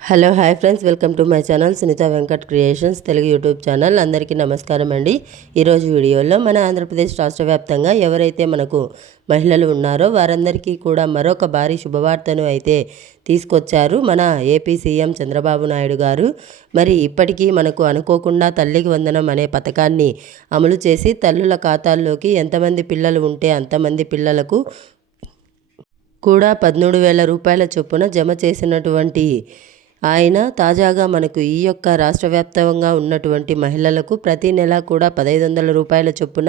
Hello hi friends, welcome to my channel Sunitha Venkat creations Telugu YouTube channel. అందరికీ నమస్కారం అండి. ఈరోజు వీడియోలో మన ఆంధ్రప్రదేశ్ రాష్ట్ర వ్యాప్తంగా ఎవరైతే మనకు మహిళలు ఉన్నారో వారందరికీ కూడా మరొక భారీ శుభవార్తను అయితే తీసుకొచ్చారు మన ఏపీ సీఎం చంద్రబాబు నాయుడు గారు. మరి ఇప్పటికీ మనకు అనుకోకుండా తల్లికి వందనం అనే పథకాన్ని అమలు చేసి తల్లుల ఖాతాల్లోకి ఎంతమంది పిల్లలు ఉంటే అంతమంది పిల్లలకు కూడా 13,000 రూపాయల చొప్పున జమ చేసినటువంటి ఆయన తాజాగా మనకు ఈ యొక్క రాష్ట్ర వ్యాప్తంగా ఉన్నటువంటి మహిళలకు ప్రతి నెల కూడా 1,500 రూపాయల చొప్పున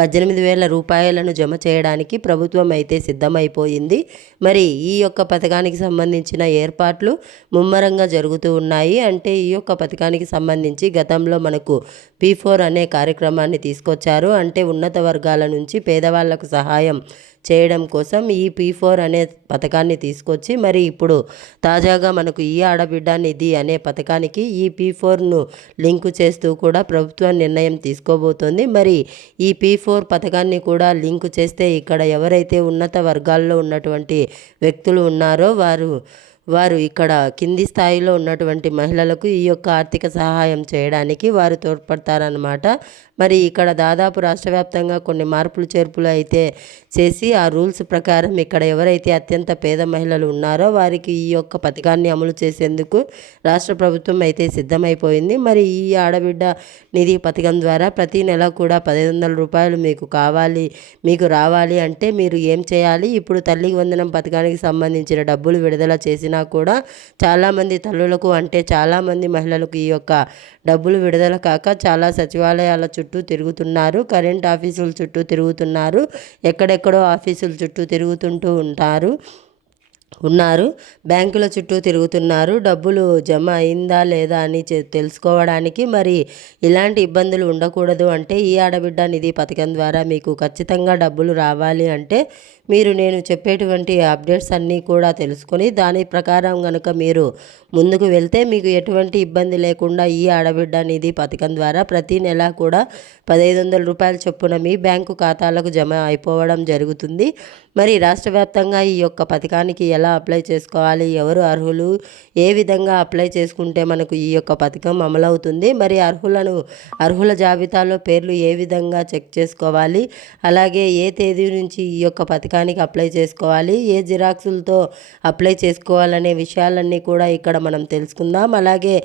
18,000 రూపాయలను జమ చేయడానికి ప్రభుత్వం అయితే సిద్ధమైపోయింది. మరి ఈ యొక్క పథకానికి సంబంధించిన ఏర్పాట్లు ముమ్మరంగా జరుగుతూ ఉన్నాయి. అంటే ఈ యొక్క పథకానికి సంబంధించి గతంలో మనకు P4 అనే కార్యక్రమాన్ని తీసుకొచ్చారు. అంటే ఉన్నత వర్గాల నుంచి పేదవాళ్లకు సహాయం చేయడం కోసం ఈ P4 అనే పథకాన్ని తీసుకొచ్చి మరి ఇప్పుడు తాజాగా మనకు ఈ ఆడబిడ్డ నిధి అనే పథకానికి ఈ P4ను లింకు చేస్తూ కూడా ప్రభుత్వం నిర్ణయం తీసుకోబోతోంది. మరి ఈ P4 పథకాన్ని కూడా లింకు చేస్తే ఇక్కడ ఎవరైతే ఉన్నత వర్గాల్లో ఉన్నటువంటి వ్యక్తులు ఉన్నారో వారు ఇక్కడ కింది స్థాయిలో ఉన్నటువంటి మహిళలకు ఈ యొక్క ఆర్థిక సహాయం చేయడానికి వారు తోడ్పడతారన్నమాట. మరి ఇక్కడ దాదాపు రాష్ట్ర వ్యాప్తంగా కొన్ని మార్పులు చేర్పులు అయితే చేసి ఆ రూల్స్ ప్రకారం ఇక్కడ ఎవరైతే అత్యంత పేద మహిళలు ఉన్నారో వారికి ఈ యొక్క పథకాన్ని అమలు చేసేందుకు రాష్ట్ర ప్రభుత్వం అయితే సిద్ధమైపోయింది. మరి ఈ ఆడబిడ్డ నిధి పథకం ద్వారా ప్రతి నెల కూడా 1,500 రూపాయలు మీకు రావాలి అంటే మీరు ఏం చేయాలి? ఇప్పుడు తల్లికి వందనం పథకానికి సంబంధించిన డబ్బులు విడుదల చేసినా కూడా చాలామంది తల్లులకు అంటే చాలామంది మహిళలకు ఈ యొక్క డబ్బులు విడుదల కాక చాలా సచివాలయాల చుట్టూ తిరుగుతున్నారు, కరెంట్ ఆఫీసుల చుట్టూ తిరుగుతున్నారు, ఎక్కడెక్కడో ఆఫీసుల చుట్టూ ఉన్నారు, బ్యాంకుల చుట్టూ తిరుగుతున్నారు డబ్బులు జమ అయిందా లేదా అని తెలుసుకోవడానికి. మరి ఇలాంటి ఇబ్బందులు ఉండకూడదు అంటే ఈ ఆడబిడ్డ నిధి పథకం ద్వారా మీకు ఖచ్చితంగా డబ్బులు రావాలి అంటే మీరు నేను చెప్పేటువంటి అప్డేట్స్ అన్నీ కూడా తెలుసుకొని దాని ప్రకారం కనుక మీరు ముందుకు వెళ్తే మీకు ఎటువంటి ఇబ్బంది లేకుండా ఈ ఆడబిడ్డ నిధి పథకం ద్వారా ప్రతి నెల కూడా 1,500 రూపాయల చొప్పున మీ బ్యాంకు ఖాతాలకు జమ అయిపోవడం జరుగుతుంది. మరి రాష్ట్ర వ్యాప్తంగా ఈ యొక్క పథకానికి ఎలా అప్లై చేసుకోవాలి, ఎవరు అర్హులు, ఏ విధంగా అప్లై చేసుకుంటే మనకు ఈ యొక్క పథకం అమలవుతుంది, మరి అర్హుల జాబితాలో పేర్లు ఏ విధంగా చెక్ చేసుకోవాలి, అలాగే ఏ తేదీ నుంచి ఈ యొక్క పథకానికి అప్లై చేసుకోవాలి, ఏ జిరాక్సులతో అప్లై చేసుకోవాలనే విషయాలన్నీ కూడా ఇక్కడ మనం తెలుసుకుందాం. అలాగే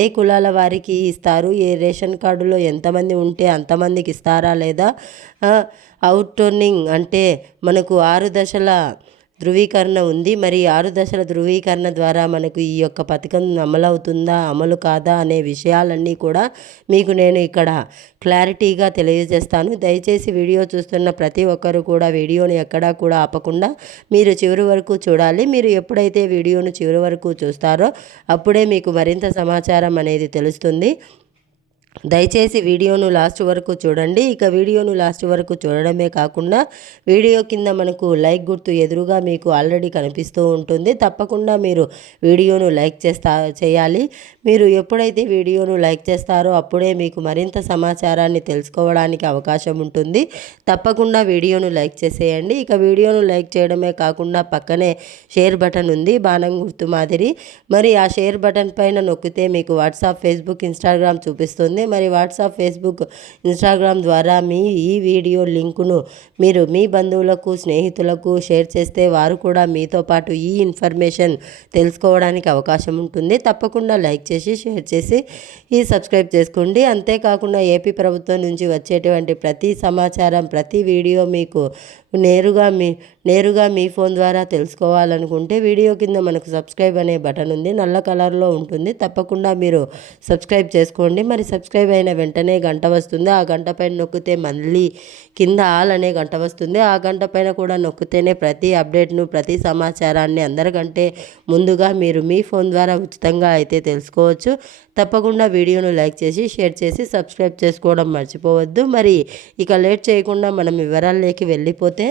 ఏ కులాల వారికి ఇస్తారు, ఏ రేషన్ కార్డులో ఎంతమంది ఉంటే అంతమందికి ఇస్తారా లేదా అవుట్టోర్నింగ్ అంటే మనకు 6 దశల ధృవీకరణ ఉంది. మరి 6 దశల ధృవీకరణ ద్వారా మనకు ఈ యొక్క పథకం అమలవుతుందా అమలు కాదా అనే విషయాలన్నీ కూడా మీకు నేను ఇక్కడ క్లారిటీగా తెలియజేస్తాను. దయచేసి వీడియో చూస్తున్న ప్రతి ఒక్కరు కూడా వీడియోని ఎక్కడా కూడా ఆపకుండా మీరు చివరి వరకు చూడాలి. మీరు ఎప్పుడైతే వీడియోను చివరి వరకు చూస్తారో అప్పుడే మీకు మరింత సమాచారం అనేది తెలుస్తుంది. దయచేసి వీడియోను లాస్ట్ వరకు చూడండి. ఇక వీడియోను లాస్ట్ వరకు చూడడమే కాకుండా వీడియో కింద మనకు లైక్ గుర్తు ఎదురుగా మీకు ఆల్రెడీ కనిపిస్తూ ఉంటుంది. తప్పకుండా మీరు వీడియోను లైక్ చేయాలి. మీరు ఎప్పుడైతే వీడియోను లైక్ చేస్తారో అప్పుడే మీకు మరింత సమాచారాన్ని తెలుసుకోవడానికి అవకాశం ఉంటుంది. తప్పకుండా వీడియోను లైక్ చేసేయండి. ఇక వీడియోను లైక్ చేయడమే కాకుండా పక్కనే షేర్ బటన్ ఉంది బాణం గుర్తు మాదిరి. మరి ఆ షేర్ బటన్ పైన నొక్కితే మీకు వాట్సాప్, ఫేస్బుక్, ఇన్స్టాగ్రామ్ చూపిస్తుంది. మరి వాట్సాప్, ఫేస్బుక్, ఇన్స్టాగ్రామ్ ద్వారా ఈ వీడియో లింకును మీరు మీ బంధువులకు, స్నేహితులకు షేర్ చేస్తే వారు కూడా మీతో పాటు ఈ ఇన్ఫర్మేషన్ తెలుసుకోవడానికి అవకాశం ఉంటుంది. తప్పకుండా లైక్ చేసి షేర్ చేసి సబ్స్క్రైబ్ చేసుకోండి. అంతేకాకుండా ఏపీ ప్రభుత్వం నుంచి వచ్చేటువంటి ప్రతి సమాచారం, ప్రతి వీడియో మీకు నేరుగా మీ ఫోన్ ద్వారా తెలుసుకోవాలనుకుంటే వీడియో కింద మనకు సబ్స్క్రైబ్ అనే బటన్ ఉంది, నల్ల కలర్లో ఉంటుంది. తప్పకుండా మీరు సబ్స్క్రైబ్ చేసుకోండి. మరి సబ్స్క్రైబ్ అయిన వెంటనే గంట వస్తుంది. ఆ గంట పైన నొక్కితే మళ్ళీ కింద ఆల్ అనే గంట వస్తుంది. ఆ గంట పైన కూడా నొక్కితేనే ప్రతి అప్డేట్ను, ప్రతి సమాచారాన్ని అందరికంటే ముందుగా మీరు మీ ఫోన్ ద్వారా ఉచితంగా అయితే తెలుసుకోవచ్చు. తప్పకుండా వీడియోను లైక్ చేసి షేర్ చేసి సబ్స్క్రైబ్ చేసుకోవడం మర్చిపోవద్దు. మరి ఇక లేట్ చేయకుండా మనం వివరాల్లోకి వెళ్ళిపోతే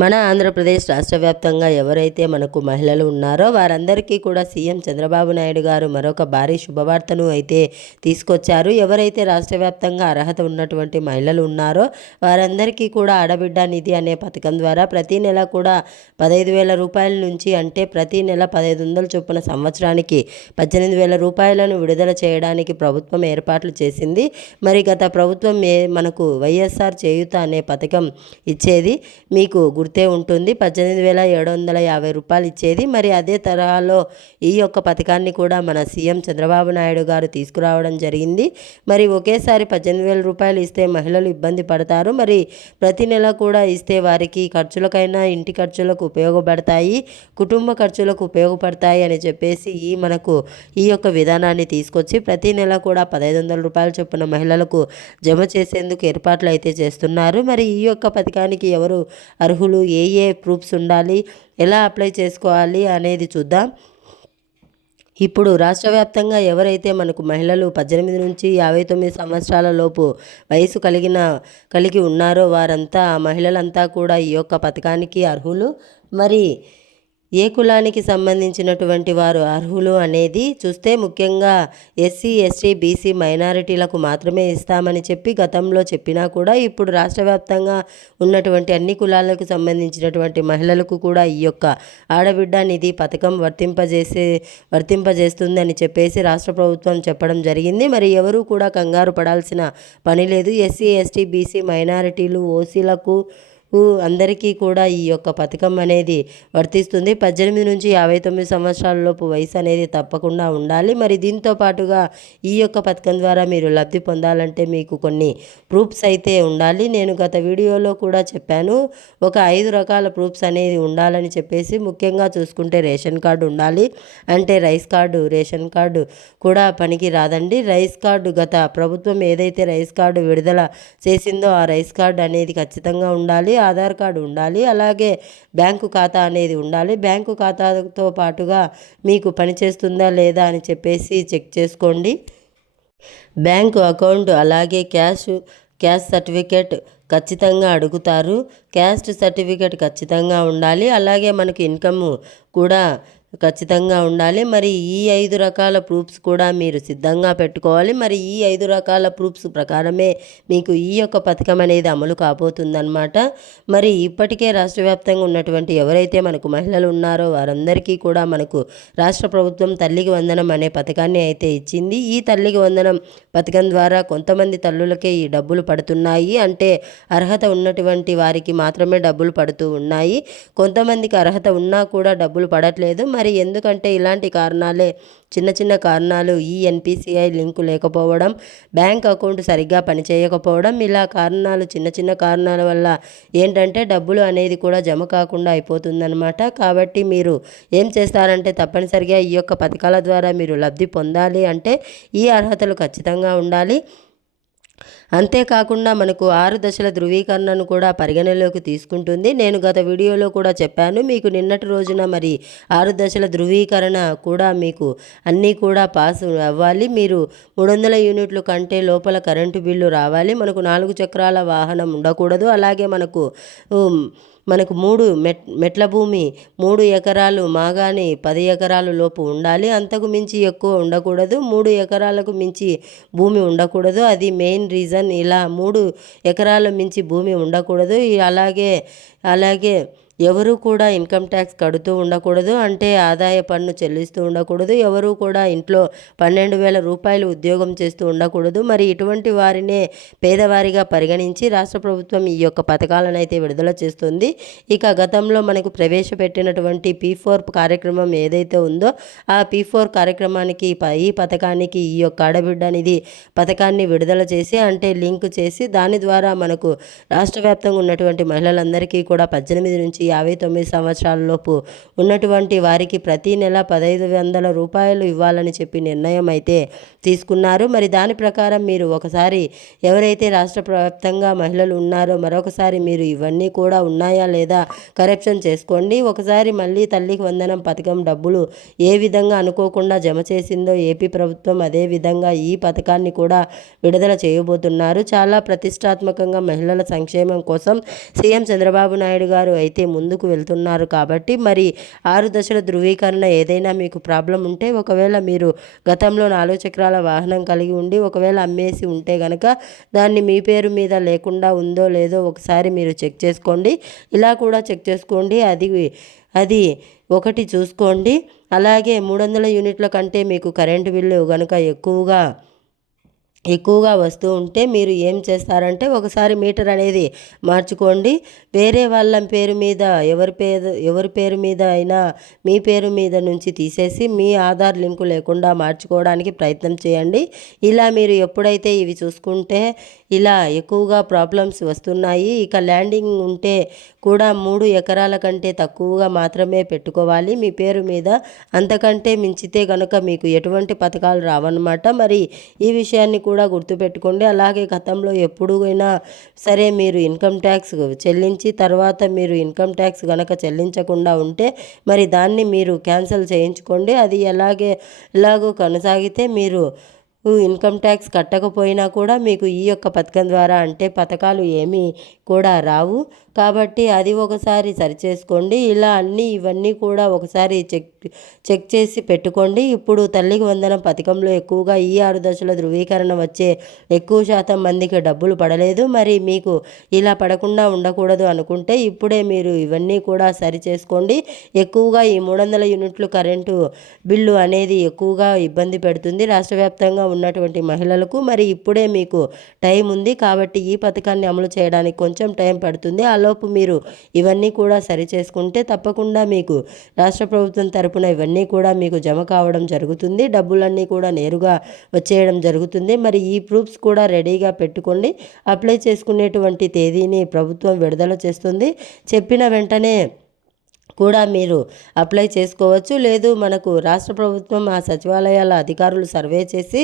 మన ఆంధ్రప్రదేశ్ రాష్ట్ర వ్యాప్తంగా ఎవరైతే మనకు మహిళలు ఉన్నారో వారందరికీ కూడా సీఎం చంద్రబాబు నాయుడు గారు మరొక భారీ శుభవార్తను అయితే తీసుకొచ్చారు. ఎవరైతే రాష్ట్ర వ్యాప్తంగా అర్హత ఉన్నటువంటి మహిళలు ఉన్నారో వారందరికీ కూడా ఆడబిడ్డ నిధి అనే పథకం ద్వారా ప్రతి నెల కూడా 15,000 రూపాయల నుంచి, అంటే ప్రతి నెల 1,500 చొప్పున సంవత్సరానికి 18,000 రూపాయలను విడుదల చేయడానికి ప్రభుత్వం ఏర్పాట్లు చేసింది. మరి గత ప్రభుత్వం మనకు వైఎస్ఆర్ చేయూత అనే పథకం ఇచ్చేది, మీకు గుర్తే ఉంటుంది. 18,750 రూపాయలు ఇచ్చేది. మరి అదే తరహాలో ఈ యొక్క పథకాన్ని కూడా మన సీఎం చంద్రబాబు నాయుడు గారు తీసుకురావడం జరిగింది. మరి ఒకేసారి 18,000 రూపాయలు ఇస్తే మహిళలు ఇబ్బంది పడతారు. మరి ప్రతి నెల కూడా ఇస్తే వారికి ఖర్చులకైనా, ఇంటి ఖర్చులకు ఉపయోగపడతాయి, కుటుంబ ఖర్చులకు ఉపయోగపడతాయి అని చెప్పేసి మనకు ఈ యొక్క విధానాన్ని తీసుకొచ్చి ప్రతి నెల కూడా 1,500 రూపాయల చొప్పున మహిళలకు జమ చేసేందుకు ఏర్పాట్లు అయితే చేస్తున్నారు. మరి ఈ యొక్క పథకానికి ఎవరు అర్హులు, ఏ ప్రూఫ్స్ ఉండాలి, ఎలా అప్లై చేసుకోవాలి అనేది చూద్దాం. ఇప్పుడు రాష్ట్ర వ్యాప్తంగా ఎవరైతే మనకు మహిళలు 18 నుంచి 59 సంవత్సరాల లోపు వయసు కలిగి ఉన్నారో వారంతా, మహిళలంతా కూడా ఈ యొక్క పథకానికి అర్హులు. మరి ఏ కులానికి సంబంధించినటువంటి వారు అర్హులు అనేది చూస్తే ముఖ్యంగా ఎస్సీ, ఎస్టీ, బీసీ మైనారిటీలకు మాత్రమే ఇస్తామని చెప్పి గతంలో చెప్పినా కూడా ఇప్పుడు రాష్ట్ర వ్యాప్తంగా ఉన్నటువంటి అన్ని కులాలకు సంబంధించినటువంటి మహిళలకు కూడా ఈ యొక్క ఆడబిడ్డ నిధి పథకం వర్తింపజేస్తుందని చెప్పేసి రాష్ట్ర ప్రభుత్వం చెప్పడం జరిగింది. మరి ఎవరు కూడా కంగారు పడాల్సిన పని లేదు. ఎస్సీ, ఎస్టీ, బీసీ మైనారిటీలు, ఓసీలకు అందరికీ కూడా ఈ యొక్క పథకం అనేది వర్తిస్తుంది. 18 నుంచి 59 సంవత్సరాల లోపు వయసు అనేది తప్పకుండా ఉండాలి. మరి దీంతో పాటుగా ఈ యొక్క పథకం ద్వారా మీరు లబ్ధి పొందాలంటే మీకు కొన్ని ప్రూఫ్స్ అయితే ఉండాలి. నేను గత వీడియోలో కూడా చెప్పాను, ఒక 5 రకాల ప్రూఫ్స్ అనేది ఉండాలని చెప్పేసి. ముఖ్యంగా చూసుకుంటే రేషన్ కార్డు ఉండాలి. అంటే రైస్ కార్డు, రేషన్ కార్డు కూడా పనికి రాదండి. రైస్ కార్డు, గత ప్రభుత్వం ఏదైతే రైస్ కార్డు విడుదల చేసిందో ఆ రైస్ కార్డు అనేది ఖచ్చితంగా ఉండాలి. ఆధార్ కార్డు ఉండాలి. అలాగే బ్యాంకు ఖాతా అనేది ఉండాలి. బ్యాంకు ఖాతాతో పాటుగా మీకు పనిచేస్తుందా లేదా అని చెప్పేసి చెక్ చేసుకోండి. బ్యాంకు అకౌంట్, అలాగే క్యాష్ సర్టిఫికేట్ ఖచ్చితంగా అడుగుతారు. క్యాస్ట్ సర్టిఫికేట్ ఖచ్చితంగా ఉండాలి. అలాగే మనకు ఇన్కమ్ కూడా ఖచ్చితంగా ఉండాలి. మరి ఈ 5 రకాల ప్రూఫ్స్ కూడా మీరు సిద్ధంగా పెట్టుకోవాలి. మరి ఈ 5 రకాల ప్రూఫ్స్ ప్రకారమే మీకు ఈ యొక్క పథకం అనేది అమలు కాబోతుందన్నమాట. మరి ఇప్పటికే రాష్ట్ర వ్యాప్తంగా ఉన్నటువంటి ఎవరైతే మనకు మహిళలు ఉన్నారో వారందరికీ కూడా మనకు రాష్ట్ర ప్రభుత్వం తల్లికి వందనం అనే పథకాన్ని అయితే ఇచ్చింది. ఈ తల్లికి వందనం పథకం ద్వారా కొంతమంది తల్లులకే ఈ డబ్బులు పడుతున్నాయి. అంటే అర్హత ఉన్నటువంటి వారికి మాత్రమే డబ్బులు పడుతూ ఉన్నాయి. కొంతమందికి అర్హత ఉన్నా కూడా డబ్బులు పడట్లేదు. మరి ఎందుకంటే ఇలాంటి కారణాలే, చిన్న కారణాలు, ఈ ఎన్పిసిఐ లింకు లేకపోవడం, బ్యాంక్ అకౌంట్ సరిగ్గా పనిచేయకపోవడం, ఇలా కారణాలు, చిన్న కారణాల వల్ల ఏంటంటే డబ్బులు అనేది కూడా జమ కాకుండా అయిపోతుందన్నమాట. కాబట్టి మీరు ఏం చేస్తారంటే తప్పనిసరిగా ఈ యొక్క పథకాల ద్వారా మీరు లబ్ధి పొందాలి అంటే ఈ అర్హతలు ఖచ్చితంగా ఉండాలి. అంతేకాకుండా మనకు 6 దశల ధృవీకరణను కూడా పరిగణలోకి తీసుకుంటుంది. నేను గత వీడియోలో కూడా చెప్పాను మీకు, నిన్నటి రోజున మరి 6 దశల ధృవీకరణ కూడా మీకు అన్నీ కూడా పాస్ అవ్వాలి. మీరు 300 యూనిట్లు కంటే లోపల కరెంటు బిల్లు రావాలి. మనకు 4 చక్రాల వాహనం ఉండకూడదు. అలాగే మనకు 3 మెట్ల భూమి 3 ఎకరాలు మాగాని 10 ఎకరాలు లోపు ఉండాలి. అంతకు మించి ఎక్కువ ఉండకూడదు. 3 ఎకరాలకు మించి భూమి ఉండకూడదు. అది మెయిన్ రీజన్. ఇలా 3 ఎకరాల మించి భూమి ఉండకూడదు. అలాగే ఎవరు కూడా ఇన్కమ్ ట్యాక్స్ కడుతూ ఉండకూడదు. అంటే ఆదాయ పన్ను చెల్లిస్తూ ఉండకూడదు. ఎవరు కూడా ఇంట్లో 12,000 రూపాయలు ఉద్యోగం చేస్తూ ఉండకూడదు. మరి ఇటువంటి వారినే పేదవారిగా పరిగణించి రాష్ట్ర ప్రభుత్వం ఈ యొక్క పథకాలను అయితే విడుదల చేస్తుంది. ఇక గతంలో మనకు ప్రవేశపెట్టినటువంటి P4 కార్యక్రమం ఏదైతే ఉందో ఆ P4 కార్యక్రమానికి, ఈ పథకానికి, ఈ యొక్క ఆడబిడ్డ నిధి పథకాన్ని విడుదల చేసి, అంటే లింక్ చేసి, దాని ద్వారా మనకు రాష్ట్ర వ్యాప్తంగా ఉన్నటువంటి మహిళలందరికీ కూడా 18 నుంచి 59 సంవత్సరాల లోపు ఉన్నటువంటి వారికి ప్రతి నెల 1500 రూపాయలు ఇవ్వాలని చెప్పి నిర్ణయం అయితే తీసుకున్నారు. మరి దాని ప్రకారం మీరు ఒకసారి ఎవరైతే రాష్ట్ర వ్యాప్తంగా మహిళలు ఉన్నారో మరొకసారి మీరు ఇవన్నీ కూడా ఉన్నాయా లేదా కరెక్షన్ చేసుకోండి. ఒకసారి మళ్ళీ తల్లికి వందనం పథకం డబ్బులు ఏ విధంగా అనుకోకుండా జమ చేసిందో ఏపీ ప్రభుత్వం అదే విధంగా ఈ పథకాన్ని కూడా విడుదల చేయబోతున్నారు. చాలా ప్రతిష్టాత్మకంగా మహిళల సంక్షేమం కోసం సీఎం చంద్రబాబు నాయుడు గారు అయితే ముందుకు వెళ్తున్నారు. కాబట్టి మరి 6 దశల ధృవీకరణ ఏదైనా మీకు ప్రాబ్లం ఉంటే, ఒకవేళ మీరు గతంలో 4 చక్రాల వాహనం కలిగి ఉండి ఒకవేళ అమ్మేసి ఉంటే గనక దాన్ని మీ పేరు మీద లేకుండా ఉందో లేదో ఒకసారి మీరు చెక్ చేసుకోండి. ఇలా కూడా చెక్ చేసుకోండి. అది ఒకటి చూసుకోండి. అలాగే 300 యూనిట్ల కంటే మీకు కరెంటు బిల్లు కనుక ఎక్కువగా వస్తూ ఉంటే మీరు ఏం చేస్తారంటే ఒకసారి మీటర్ అనేది మార్చుకోండి. వేరే వాళ్ళ పేరు మీద ఎవరి పేరు మీద అయినా మీ పేరు మీద నుంచి తీసేసి మీ ఆధార్ లింకు లేకుండా మార్చుకోవడానికి ప్రయత్నం చేయండి. ఇలా మీరు ఎప్పుడైతే ఇవి చూసుకుంటే ఇలా ఎక్కువగా ప్రాబ్లమ్స్ వస్తున్నాయి. ఇక ల్యాండింగ్ ఉంటే కూడా 3 ఎకరాల కంటే తక్కువగా మాత్రమే పెట్టుకోవాలి మీ పేరు మీద. అంతకంటే మించితే కనుక మీకు ఎటువంటి పథకాలు రావన్నమాట. మరి ఈ విషయాన్ని కూడా గుర్తుపెట్టుకోండి. అలాగే గతంలో ఎప్పుడైనా సరే మీరు ఇన్కమ్ ట్యాక్స్ చెల్లించి తర్వాత మీరు ఇన్కమ్ ట్యాక్స్ కనుక చెల్లించకుండా ఉంటే మరి దాన్ని మీరు క్యాన్సిల్ చేయించుకోండి. అది ఎలాగో కొనసాగితే మీరు ఇన్కమ్ ట్యాక్స్ కట్టకపోయినా కూడా మీకు ఈ యొక్క పథకం ద్వారా అంటే పథకాలు ఏమీ కూడా రావు. కాబట్టి అది ఒకసారి సరిచేసుకోండి. ఇలా ఇవన్నీ కూడా ఒకసారి చెక్ చేసి పెట్టుకోండి. ఇప్పుడు తల్లికి వందనం పథకంలో ఎక్కువగా ఈ 6 దశల ధృవీకరణ వచ్చే ఎక్కువ శాతం మందికి డబ్బులు పడలేదు. మరి మీకు ఇలా పడకుండా ఉండకూడదు అనుకుంటే ఇప్పుడే మీరు ఇవన్నీ కూడా సరి చేసుకోండి. ఎక్కువగా ఈ 300 యూనిట్లు కరెంటు బిల్లు అనేది ఎక్కువగా ఇబ్బంది పెడుతుంది రాష్ట్ర వ్యాప్తంగా ఉన్నటువంటి మహిళలకు. మరి ఇప్పుడే మీకు టైం ఉంది కాబట్టి ఈ పథకాన్ని అమలు చేయడానికి కొంచెం టైం పడుతుంది. ఆలోపు మీరు ఇవన్నీ కూడా సరి చేసుకుంటే తప్పకుండా మీకు రాష్ట్ర ప్రభుత్వం తరపున ఇవన్నీ కూడా మీకు జమ కావడం జరుగుతుంది. డబ్బులన్నీ కూడా నేరుగా వచ్చేయడం జరుగుతుంది. మరి ఈ ప్రూఫ్స్ కూడా రెడీగా పెట్టుకోండి. అప్లై చేసుకునేటువంటి తేదీని ప్రభుత్వం విడుదల చేస్తుంది. చెప్పిన వెంటనే కూడా మీరు అప్లై చేసుకోవచ్చు. లేదు మనకు రాష్ట్ర ప్రభుత్వం ఆ సచివాలయాల అధికారులు సర్వే చేసి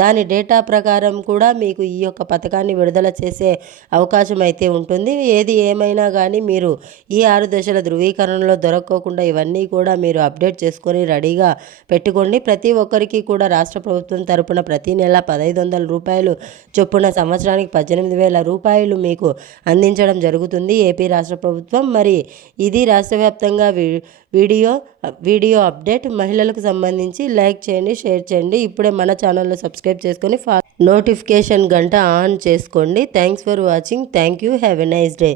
దాని డేటా ప్రకారం కూడా మీకు ఈ యొక్క పథకాన్ని విడుదల చేసే అవకాశం అయితే ఉంటుంది. ఏది ఏమైనా కానీ మీరు ఈ 6 దశల ధృవీకరణలో దొరకకుండా ఇవన్నీ కూడా మీరు అప్డేట్ చేసుకొని రెడీగా పెట్టుకోండి. ప్రతి ఒక్కరికి కూడా రాష్ట్ర ప్రభుత్వం తరపున ప్రతి నెల 1500 రూపాయలు చొప్పున సంవత్సరానికి 18,000 రూపాయలు మీకు అందించడం జరుగుతుంది ఏపీ రాష్ట్ర ప్రభుత్వం. మరి ఇది రాష్ట్ర వ్యాప్తంగా వీడియో అప్డేట్ మహిళలకు సంబంధించి. లైక్ చేయండి, షేర్ చేయండి. ఇప్పుడే మన ఛానల్లో సబ్స్క్రైబ్ చేసుకొని నోటిఫికేషన్ గంట ఆన్ చేసుకోండి. Thanks for watching. Thank you. Have a nice day.